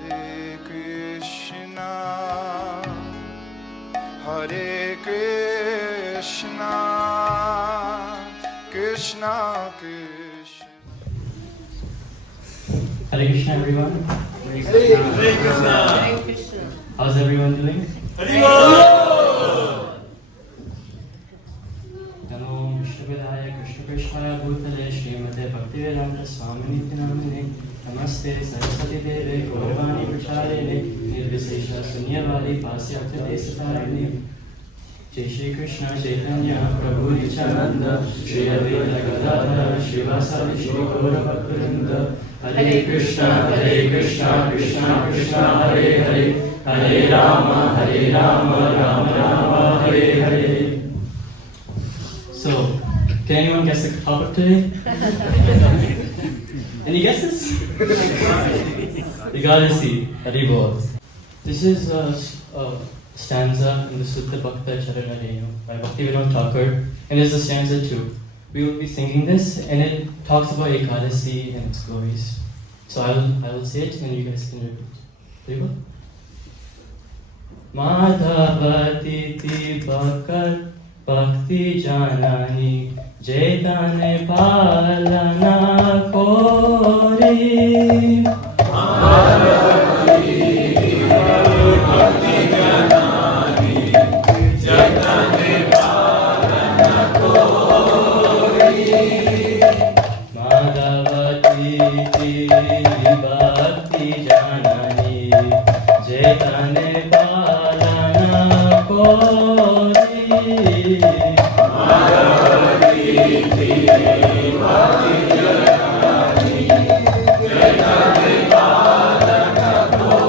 Hare Krishna, Hare Krishna, Krishna Krishna. Hare Krishna, everyone. Hare Krishna. Hare Krishna. How's everyone doing? Namo Vishnupadaya Krishna Krishnaya Bhutale Srimate Bhaktivedanta Swamini Namine Namaste Saraswati Deve Gauravani Pracharine Nirvisesha Sunyavadi Pasyakta Desatarine Jai Shri Krishna Chaitanya Prabhu Nityananda Shri Advaita Gadadhara Shivasadi Shri Gaura Bhaktivinoda Hare Krishna, Krishna Krishna, Hare Hare, Hare Rama, Rama Rama, Hare Hare. So, can anyone guess the topic today? Any guesses? Ekadashi, Haribol. This is a stanza in the Sudha Bhakta Carana Renu by Bhakta Thakur, and it's a stanza 2. We will be singing this, and it talks about Ekadashi and its glories. So I will say it, and you guys can repeat. Ready? Go. Madhavati ti bhakat bhakti janani jetane palana kori. Madhavati ti bhakti janani jetane palana kori. Madhavati ti bhakti janani jetane palana kori. Madhavati ti bhakti janani jetane palana kori.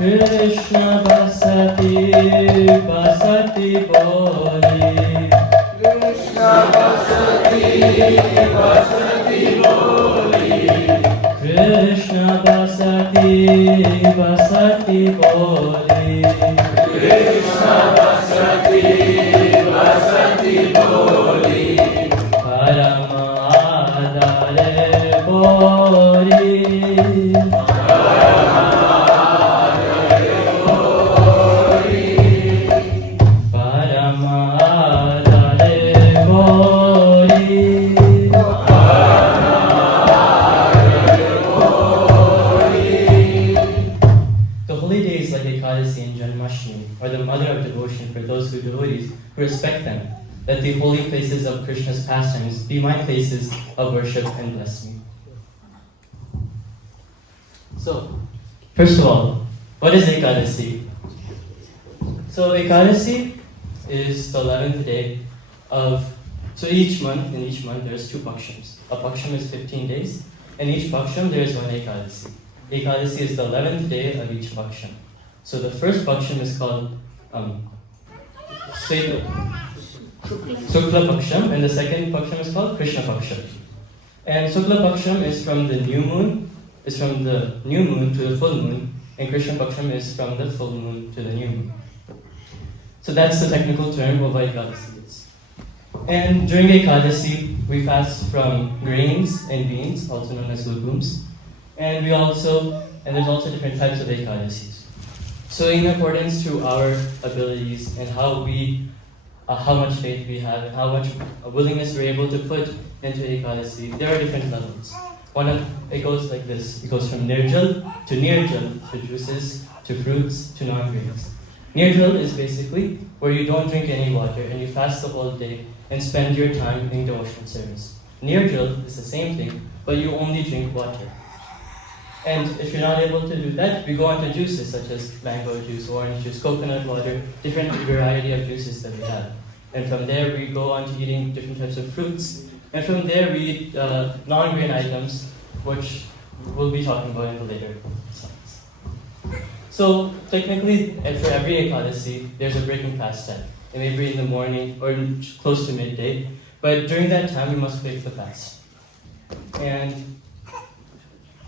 Krishna basati basati boli. Krishna basati basati boli. Krishna basati basati boli. Krishna basati basati boli. Parama adare boli. Who respect them, that the holy places of Krishna's pastimes be my places of worship and bless me. So, first of all, what is Ekadashi? So Ekadashi is the 11th day of, so in each month there's 2 Bhakshams. A Bhaksham is 15 days, and each Bhaksham there is 1 Ekadashi. Ekadashi is the 11th day of each Bhaksham. So the first Bhaksham is called Shukla Bhaksham, and the second Bhaksham is called Krishna Bhaksham. And Shukla Bhaksham is from the new moon to the full moon, and Krishna Bhaksham is from the full moon to the new moon. So that's the technical term of what Ekadashi is. And during Ekadashi, we fast from grains and beans, also known as legumes, and there's also different types of Ekadashis. So in accordance to our abilities and how much faith we have and how much willingness we're able to put into Ekadashi, there are different levels. It goes like this. It goes from nirjal, to juices, to fruits, to non-grains. Nirjal is basically where you don't drink any water and you fast the whole day and spend your time in devotional service. Nirjal is the same thing, but you only drink water. And if you're not able to do that, we go on to juices such as mango juice, orange juice, coconut water, different variety of juices that we have. And from there, we go on to eating different types of fruits. And from there, we eat non-grain items, which we'll be talking about in the later slides. So technically, for every Ekadashi, there's a breaking fast time. It may be in the morning or close to midday, but during that time, we must break the fast. And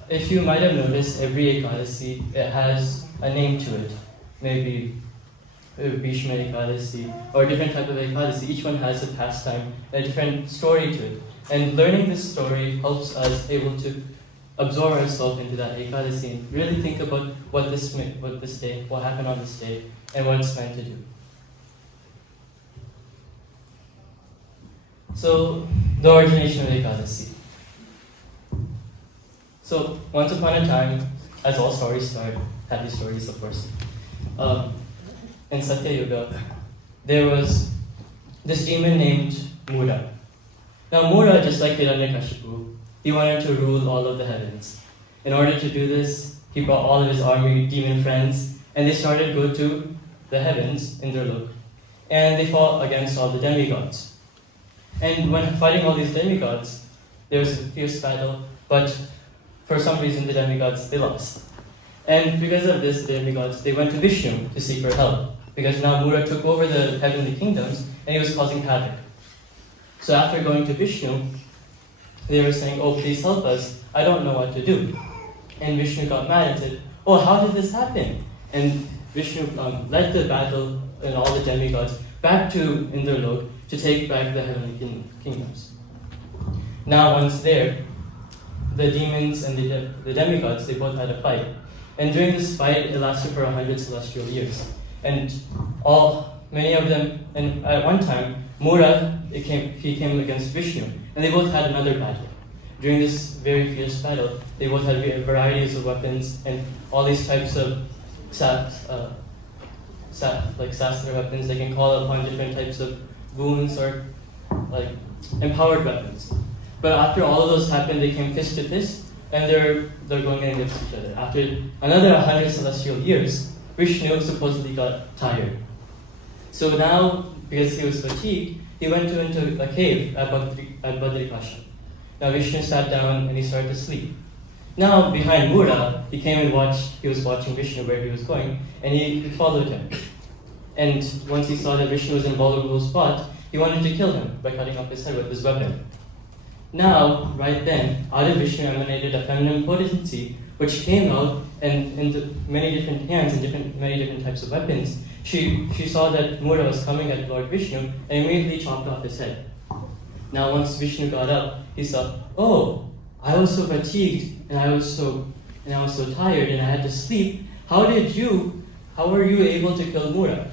if you might have noticed, every Ekadashi, it has a name to it. Maybe Bhishma Ekadashi, or a different type of Ekadashi. Each one has a pastime, a different story to it. And learning this story helps us able to absorb ourselves into that Ekadasi and really think about what happened on this day, and what it's meant to do. So, the origination of Ekadasi. So, once upon a time, as all stories start, happy stories of course, in Satya Yuga, there was this demon named Mura. Now Mura, just like Hiranyakashipu, he wanted to rule all of the heavens. In order to do this, he brought all of his army demon friends, and they started to go to the heavens in their look, and they fought against all the demigods. And when fighting all these demigods, there was a fierce battle, but for some reason the demigods, they lost. And because of this, the demigods, they went to Vishnu to seek for help, because now Mura took over the heavenly kingdoms, and he was causing havoc. So after going to Vishnu, they were saying, "Oh, please help us, I don't know what to do." And Vishnu got mad and said, "Oh, how did this happen?" And Vishnu led the battle and all the demigods back to Indralok to take back the heavenly kingdoms. Now once there, the demons and the demigods, they both had a fight. And during this fight, it lasted for 100 celestial years. And many of them, and at one time, Mura, he came against Vishnu, and they both had another battle. During this very fierce battle, they both had varieties of weapons and all these types of sastra weapons. They can call upon different types of wounds or like empowered weapons. But after all of those happened, they came fist to fist, and they're going against each other. After another 100 celestial years, Vishnu supposedly got tired. So now, because he was fatigued, he went into a cave at Badrikasha. Now Vishnu sat down and he started to sleep. Now behind Mura, he came and he was watching Vishnu where he was going, and he followed him. And once he saw that Vishnu was in a vulnerable spot, he wanted to kill him by cutting off his head with his weapon. Now, right then, out of Vishnu emanated a feminine potency, which came out and into many different hands and many different types of weapons. She saw that Mura was coming at Lord Vishnu and immediately chopped off his head. Now, once Vishnu got up, he saw, "Oh, I was so fatigued and I was so tired and I had to sleep. How were you able to kill Mura?"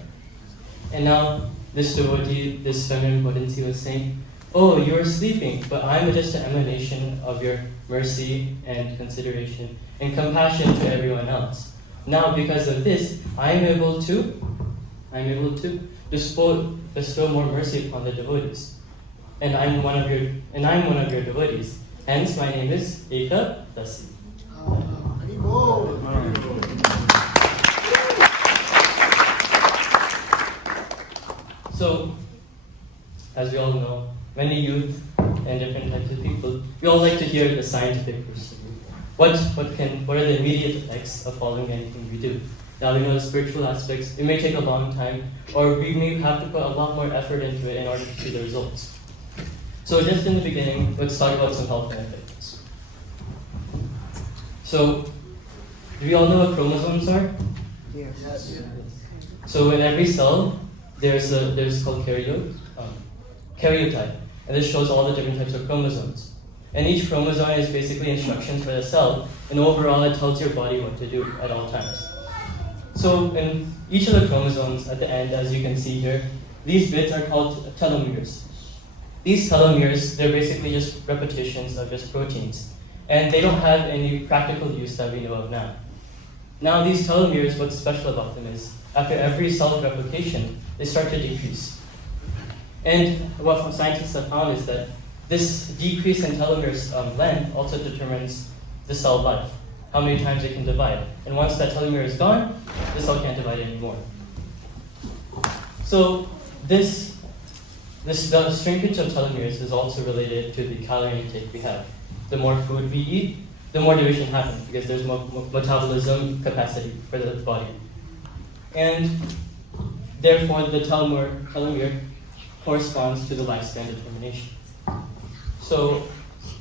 And now this devotee, this feminine potency was saying, "Oh, you were sleeping, but I'm just an emanation of your mercy and consideration and compassion to everyone else. Now, because of this, I'm able to bestow more mercy upon the devotees. And I'm one of your devotees. Hence, my name is Ekadasi." So, as we all know, many youth and different types of people, we all like to hear the scientific perspective. What are the immediate effects of following anything we do? Now we know the spiritual aspects. It may take a long time, or we may have to put a lot more effort into it in order to see the results. So just in the beginning, let's talk about some health benefits. So, do we all know what chromosomes are? Yes. So in every cell, there's called karyotype, and this shows all the different types of chromosomes. And each chromosome is basically instructions for the cell, and overall it tells your body what to do at all times. So in each of the chromosomes at the end, as you can see here, these bits are called telomeres. These telomeres, they're basically just repetitions of just proteins, and they don't have any practical use that we know of now. Now these telomeres, what's special about them is, after every cell replication, they start to decrease. And what scientists have found is that this decrease in telomeres length also determines the cell life, how many times it can divide. And once that telomere is gone, the cell can't divide anymore. So the shrinkage of telomeres is also related to the calorie intake we have. The more food we eat, the more division happens, because there's more metabolism capacity for the body. And therefore, the telomere corresponds to the lifespan determination. So,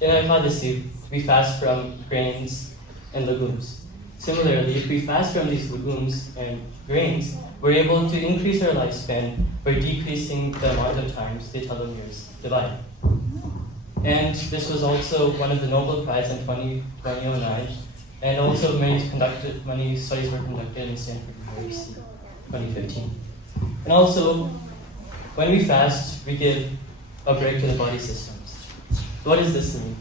in Ekadasi, we fast from grains and legumes. Similarly, if we fast from these legumes and grains, we're able to increase our lifespan by decreasing the amount of times the telomeres divide. And this was also one of the Nobel Prize in 2009. And also many studies were conducted in Stanford University in 2015. And also, when we fast, we give a break to the body systems. What does this mean?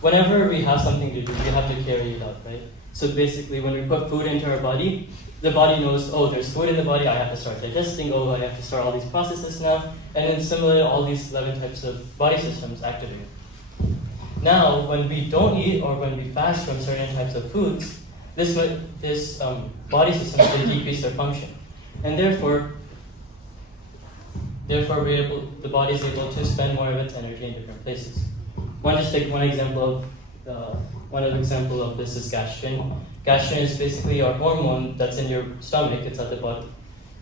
Whenever we have something to do, we have to carry it out, right? So basically, when we put food into our body, the body knows, oh, there's food in the body, I have to start digesting, oh, I have to start all these processes now. And then similarly, all these 11 types of body systems activate. Now, when we don't eat or when we fast from certain types of foods, this body system is going to decrease their function. And therefore the body is able to spend more of its energy in different places. Just take one example of this is gastrin. Gastrin is basically a hormone that's in your stomach. It's at the bottom.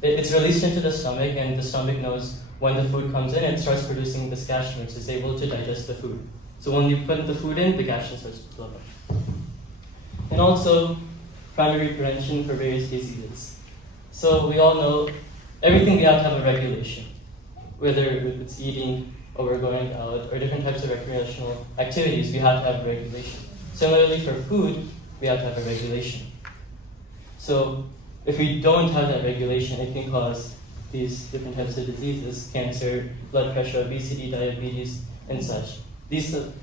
It's released into the stomach, and the stomach knows when the food comes in, it starts producing this gastrin, which is able to digest the food. So when you put the food in, the gastrin starts to flow up. And also, primary prevention for various diseases. So we all know everything we have to have a regulation. Whether it's eating, or we're going out, or different types of recreational activities, we have to have a regulation. Similarly, for food, we have to have a regulation. So if we don't have that regulation, it can cause these different types of diseases, cancer, blood pressure, obesity, diabetes, and such.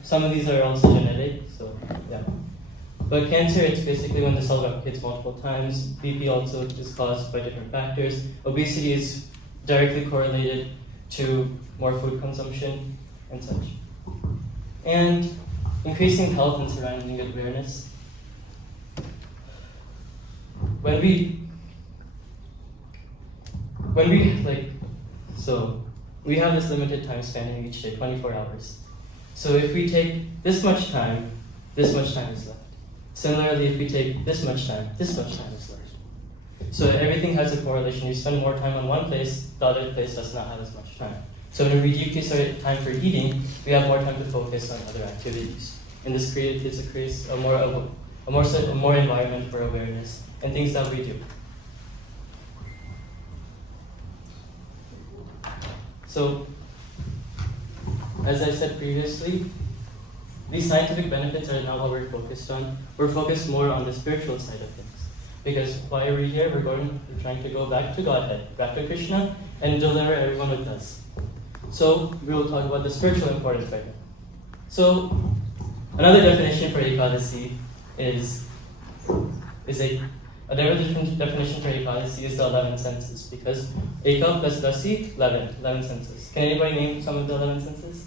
Some of these are also genetic, so yeah. But cancer, it's basically when the cell replicates multiple times. BP also is caused by different factors. Obesity is directly correlated to more food consumption and such. And increasing health and surrounding awareness. When we have this limited time span in each day, 24 hours. So if we take this much time is left. Similarly, if we take this much time is left. So everything has a correlation. You spend more time on one place, the other place does not have as much time. So when we decrease our time for eating, we have more time to focus on other activities. And this creates a more environment for awareness and things that we do. So, as I said previously, these scientific benefits are not what we're focused on. We're focused more on the spiritual side of things. Because why are we here? We're trying to go back to Godhead, back to Krishna, and deliver everyone with us. So we will talk about the spiritual importance right now. So another definition for Ekadasi another different definition for Ekadasi is the 11 senses, because Eka plus Dasi, 11 senses. Can anybody name some of the 11 senses?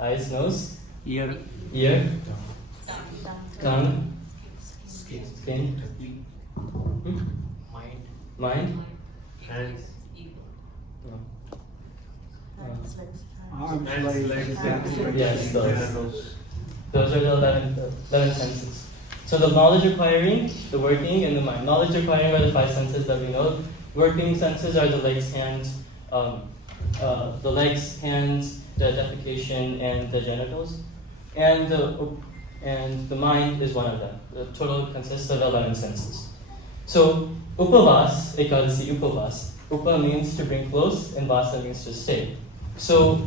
Eyes, nose, ear, tongue, skin, mind, Hands. Yes, those are the 11 senses. So the knowledge acquiring, the working, and the mind. Knowledge acquiring are the 5 senses that we know. Working senses are the legs, hands, the defecation, and the genitals. And the mind is one of them. The total consists of 11 senses. So upavas, Ekadasi upavas. Upa means to bring close, and vasa means to stay. So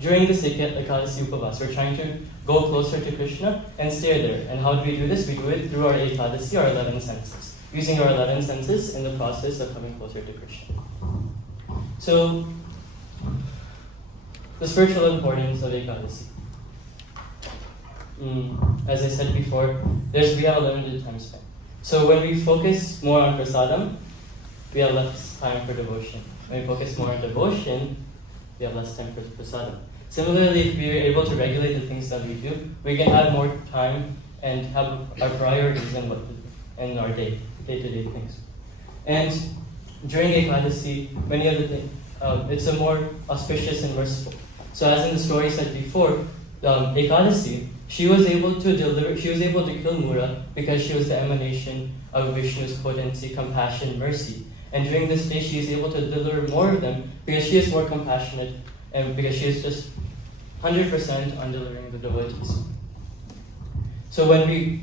during this Ekadasi upavas, we're trying to go closer to Krishna and stay there. And how do we do this? We do it through our Ekadasi, our 11 senses. Using our 11 senses in the process of coming closer to Krishna. So, the spiritual importance of Ekadasi. As I said before, we have a limited time span. So when we focus more on prasadam, we have less time for devotion. When we focus more on devotion, we have less time for prasadam. Similarly, if we are able to regulate the things that we do, we can have more time and have our priorities in our day-to-day things. And during Ekadasi, many of the things, it's a more auspicious and merciful. So as in the story said before, Ekadasi, she was able to kill Mura because she was the emanation of Vishnu's potency, compassion, mercy. And during this day, she is able to deliver more of them because she is more compassionate and because she is just 100% on delivering the devotees. So when we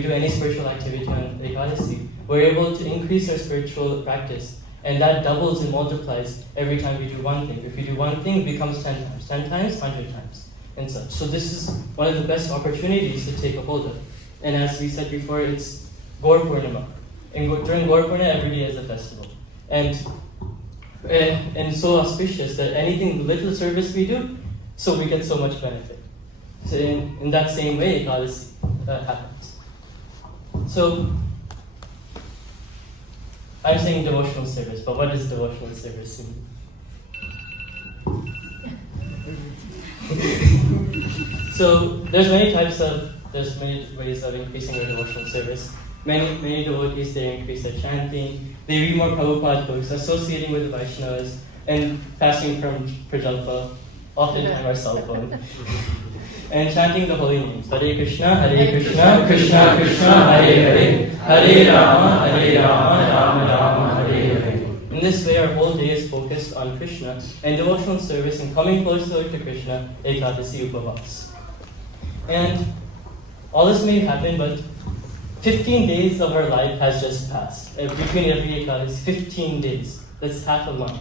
do any spiritual activity on Ekadasi, we're able to increase our spiritual practice And that doubles and multiplies every time we do one thing. If we do one thing, it becomes 10 times. 10 times, 100 times, and such. So this is one of the best opportunities to take a hold of. And as we said before, it's Gaur Purnima. And during Gaur Purnima, every day is a festival. And so auspicious that anything little service we do, so we get so much benefit. So in that same way, Ekadasi happens. So I'm saying devotional service, but what does devotional service mean? So there's many ways of increasing your devotional service. Many devotees, they increase their chanting, they read more Prabhupada books, associating with the Vaishnavas, and fasting from prajalpa, oftentimes our cell phone, and chanting the holy names. Hare Krishna, Krishna Krishna, Hare Hare, Hare Rama, Rama Rama, Hare Hare. In this way, our whole day is focused on Krishna and devotional service and coming closer to Krishna, Ekadasi Upavas. And all this may happen, but 15 days of our life has just passed. Between every Ekadasi, 15 days. That's half a month.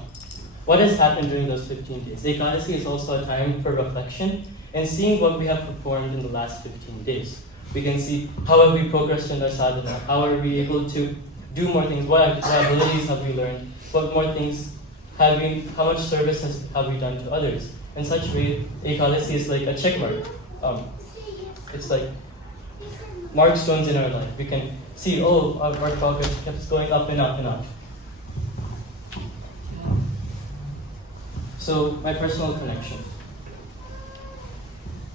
What has happened during those 15 days? Ekadasi is also a time for reflection and seeing what we have performed in the last 15 days. We can see how have we progressed in our sadhana, how are we able to do more things, what abilities have we learned, what more things have we, how much service have we done to others. In such a way, Ekadasi is like a check mark. It's like mark stones in our life. We can see, our progress keeps going up and up and up. So, my personal connection.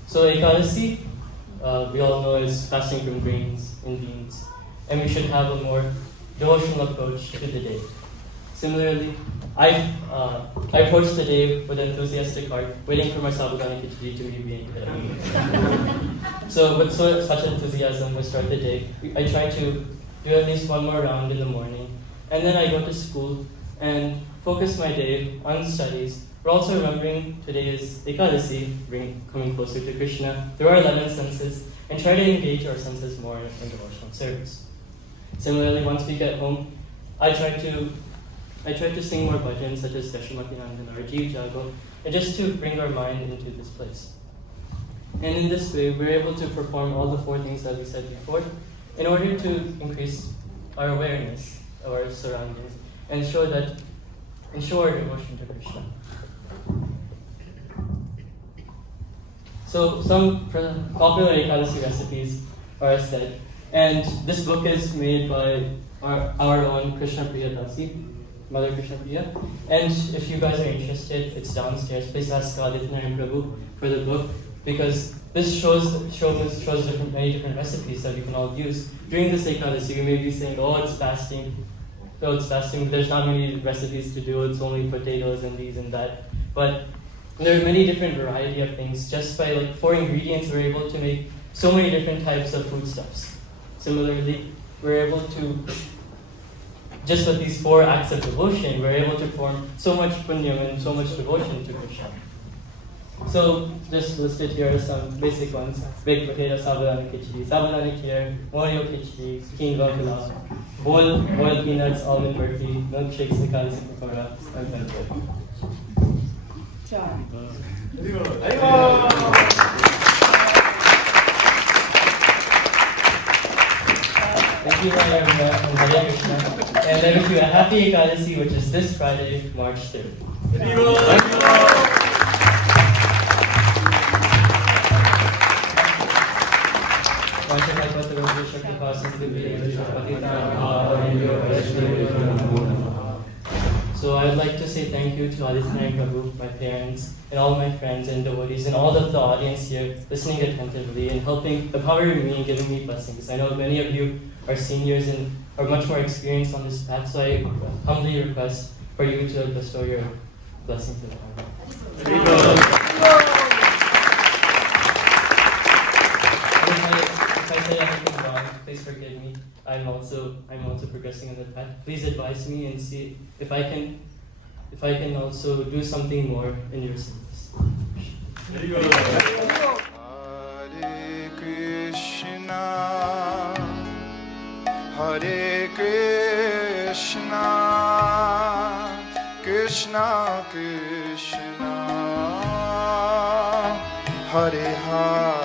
So, Ekadasi, we all know, is fasting from grains and beans. And we should have a more devotional approach to the day. Similarly, I approached the day with an enthusiastic heart, waiting for my sabudana khichdi to be being ready. So with such enthusiasm, we start the day. I try to do at least one more round in the morning, and then I go to school and focus my day on studies. We're also remembering today is Ekadasi, coming closer to Krishna through our 11 senses, and try to engage our senses more in devotional service. Similarly, once we get home, I try to sing more bhajans such as Dashmati Nandan or Jeev Jago, and just to bring our mind into this place. And in this way, we're able to perform all the 4 things that we said before in order to increase our awareness of our surroundings and show our devotion to Krishna. So some popular Ekadasi recipes are said, and this book is made by our own Krishna Priya Dasi, Mother Krishna Priya. And if you guys are interested, it's downstairs. Please ask Aditya Prabhu for the book, because this shows many different recipes that we can all use. During this Ekadasi, you may be saying, it's fasting. So it's fasting, there's not many recipes to do, it's only potatoes and these and that. But there are many different variety of things. Just by 4 ingredients, we're able to make so many different types of foodstuffs. Similarly, we're able to, just with these 4 acts of devotion, we're able to form so much punyam and so much devotion to Krishna. So, just listed here are some basic ones. Baked potato, sabudana khichdi, sabudana kheer, morio khichdi, quinoa pulao, boiled peanuts, almond burfi, milkshakes, Ekadasi pakora, and banquet. Thank you, Hare Krishna. And I wish you a happy Ekadasi, which is this Friday, March 3rd. So I'd like to say thank you to Aditya Prabhu, my parents, and all my friends and devotees, and all of the audience here listening attentively and empowering me and giving me blessings. I know many of you are seniors and are much more experienced on this path, so I humbly request for you to bestow your blessing to them. If I say anything wrong, please forgive me. I'm also progressing on the path. Please advise me and see if I can also do something more in your service. Hare Krishna Krishna Krishna Hare Hare